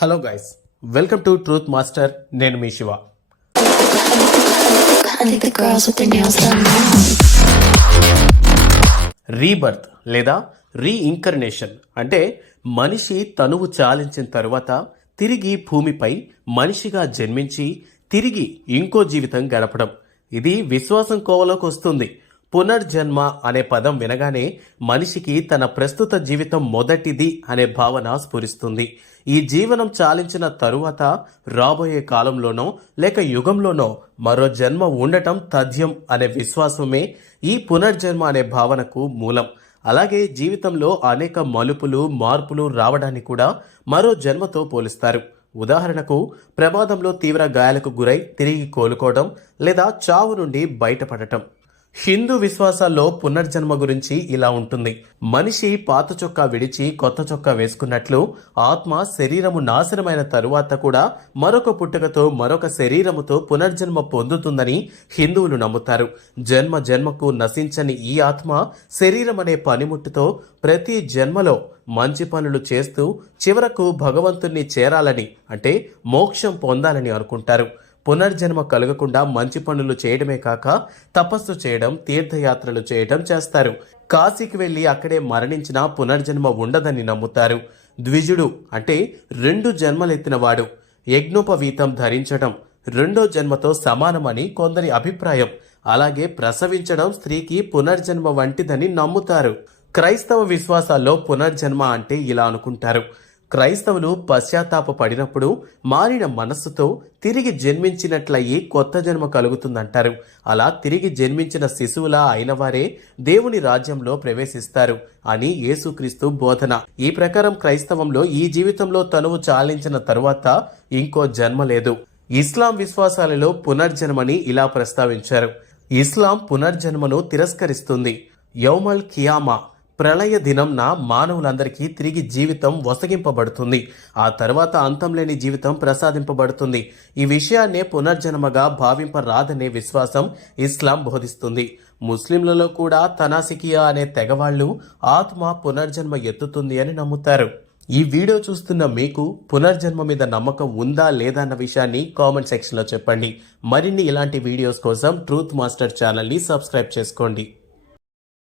Hello guys, welcome to truth master. నేను మీ Shiva. Rebirth లేదా రీఇంకర్నేషన్ అంటే మనిషి తనువు చాలించిన తరువాత తిరిగి భూమిపై మనిషిగా జన్మించి తిరిగి ఇంకో జీవితం గడపడం. ఇది విశ్వాసం కోవలోకి వస్తుంది. పునర్జన్మ అనే పదం వినగానే మనిషికి తన ప్రస్తుత జీవితం మొదటిది అనే భావన స్ఫురిస్తుంది. ఈ జీవనం చాలించిన తరువాత రాబోయే కాలంలోనో లేక యుగంలోనో మరో జన్మ ఉండటం తథ్యం అనే విశ్వాసమే ఈ పునర్జన్మ అనే భావనకు మూలం. అలాగే జీవితంలో అనేక మలుపులు మార్పులు రావడాన్ని కూడా మరో జన్మతో పోలిస్తారు. ఉదాహరణకు ప్రమాదంలో తీవ్ర గాయాలకు గురై తిరిగి కోలుకోవడం లేదా చావు నుండి బయటపడటం. హిందూ విశ్వాసాల్లో పునర్జన్మ గురించి ఇలా ఉంటుంది. మనిషి పాత చొక్కా విడిచి కొత్త చొక్కా వేసుకున్నట్లు ఆత్మ శరీరము నాశనమైన తరువాత కూడా మరొక పుట్టుకతో మరొక శరీరముతో పునర్జన్మ పొందుతుందని హిందువులు నమ్ముతారు. జన్మ జన్మకు నశించని ఈ ఆత్మ శరీరం అనే పనిముట్టుతో ప్రతి జన్మలో మంచి పనులు చేస్తూ చివరకు భగవంతుణ్ణి చేరాలని అంటే మోక్షం పొందాలని అనుకుంటారు. పునర్జన్మ కలగకుండా మంచి పనులు చేయడమే కాక తపస్సు చేయడం, తీర్థయాత్రలు చేయడం చేస్తారు. కాశీకి వెళ్లి అక్కడే మరణించిన పునర్జన్మ ఉండదని నమ్ముతారు. ద్విజుడు అంటే 2 జన్మలెత్తినవాడు. యజ్ఞోపవీతం ధరించడం రెండో జన్మతో సమానమని కొందరి అభిప్రాయం. అలాగే ప్రసవించడం స్త్రీకి పునర్జన్మ వంటిదని నమ్ముతారు. క్రైస్తవ విశ్వాసాల్లో పునర్జన్మ అంటే ఇలా అనుకుంటారు. క్రైస్తవులు పశ్చాత్తాప పడినప్పుడు మారిన మనస్సుతో తిరిగి జన్మించినట్లయి కొత్త జన్మ కలుగుతుందంటారు. అలా తిరిగి జన్మించిన శిశువులా అయిన వారే దేవుని రాజ్యంలో ప్రవేశిస్తారు అని యేసుక్రీస్తు బోధన. ఈ ప్రకారం క్రైస్తవంలో ఈ జీవితంలో తనువు చాలించిన తరువాత ఇంకో జన్మ లేదు. ఇస్లాం విశ్వాసాలలో పునర్జన్మని ఇలా ప్రస్తావించారు. ఇస్లాం పునర్జన్మను తిరస్కరిస్తుంది. యౌమల్ కియామా ప్రళయ దినంన మానవులందరికీ తిరిగి జీవితం వసగింపబడుతుంది. ఆ తర్వాత అంతం లేని జీవితం ప్రసాదింపబడుతుంది. ఈ విషయాన్నే పునర్జన్మగా భావింపరాదనే విశ్వాసం ఇస్లాం బోధిస్తుంది. ముస్లింలలో కూడా తనాసికియా అనే తెగవాళ్లు ఆత్మ పునర్జన్మ ఎత్తుతుంది అని నమ్ముతారు. ఈ వీడియో చూస్తున్న మీకు పునర్జన్మ మీద నమ్మకం ఉందా లేదా అన్న విషయాన్ని కామెంట్ సెక్షన్లో చెప్పండి. మరిన్ని ఇలాంటి వీడియోస్ కోసం ట్రూత్ మాస్టర్ ఛానల్ని సబ్స్క్రైబ్ చేసుకోండి.